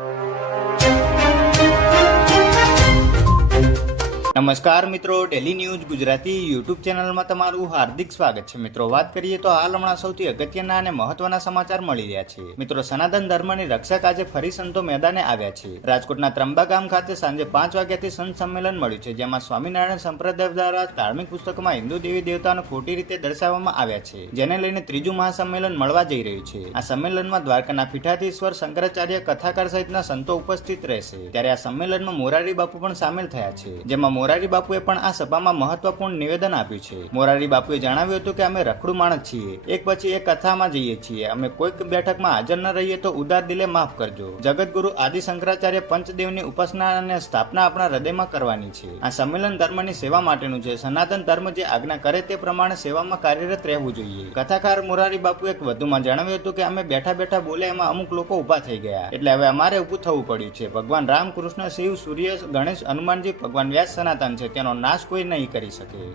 you. નમસ્કાર મિત્રો daily news Gujarati YouTube ચેનલમાં તમારું હાર્દિક સ્વાગત છે. મિત્રો, વાત કરીએ તો હાલ હમણાં સૌથી અગત્યના અને મહત્વના સમાચાર મળી રહ્યા છે. મિત્રો, સનાતન ધર્મની રક્ષક આજે ફરી સંતો મેદાને આવ્યા છે. રાજકોટના ત્રંબા ગામ ખાતે સાંજે પાંચ વાગ્યાથી સંત સંમેલન મળ્યું છે, જેમાં સ્વામિનારાયણ સંપ્રદાય દ્વારા ધાર્મિક પુસ્તકોમાં હિન્દુ દેવી દેવતાને ખોટી રીતે દર્શાવવામાં આવ્યા છે. જેને લઈને ત્રીજું મહાસંમેલન મળવા જઈ રહ્યું છે. આ સંમેલનમાં દ્વારકાના પીઠાધીશ્વર, શંકરાચાર્ય, કથાકાર સહિતના સંતો ઉપસ્થિત રહેશે. ત્યારે આ સંમેલનમાં મોરારી બાપુ પણ સામેલ થયા છે, જેમાં મોરારી બાપુએ પણ આ સભામાં મહત્વપૂર્ણ નિવેદન આપ્યું છે. મોરારી બાપુએ જણાવ્યું હતું કે અમે રખડું માણસ છીએ. એક પછી એક કથામાં જઈએ છીએ. અમે કોઈક બેઠકમાં હાજર ન રહીએ તો ઉદાર દિલે માફ કરજો. જગતગુરુ આદિ શંકરાચાર્ય પંચદેવની ઉપાસના અને સ્થાપના આપણા હૃદયમાં કરવાની છે. આ સંમેલન ધર્મની સેવા માટેનું છે. સનાતન ધર્મ જે આજ્ઞા કરે તે પ્રમાણે સેવામાં કાર્યરત રહેવું જોઈએ. કથાકાર મોરારી બાપુએ વધુમાં જણાવ્યું હતું કે અમે બેઠા બેઠા બોલે એમાં અમુક લોકો ઊભા થઈ ગયા. એટલે હવે અમારે ઊભું થવું પડ્યું છે. ભગવાન રામ કૃષ્ણ શિવ, સૂર્ય, ગણેશ, હનુમાનજી, ભગવાન વ્યાસ સનાતન છે તેનો નાશ કોઈ નહીં કરી શકે.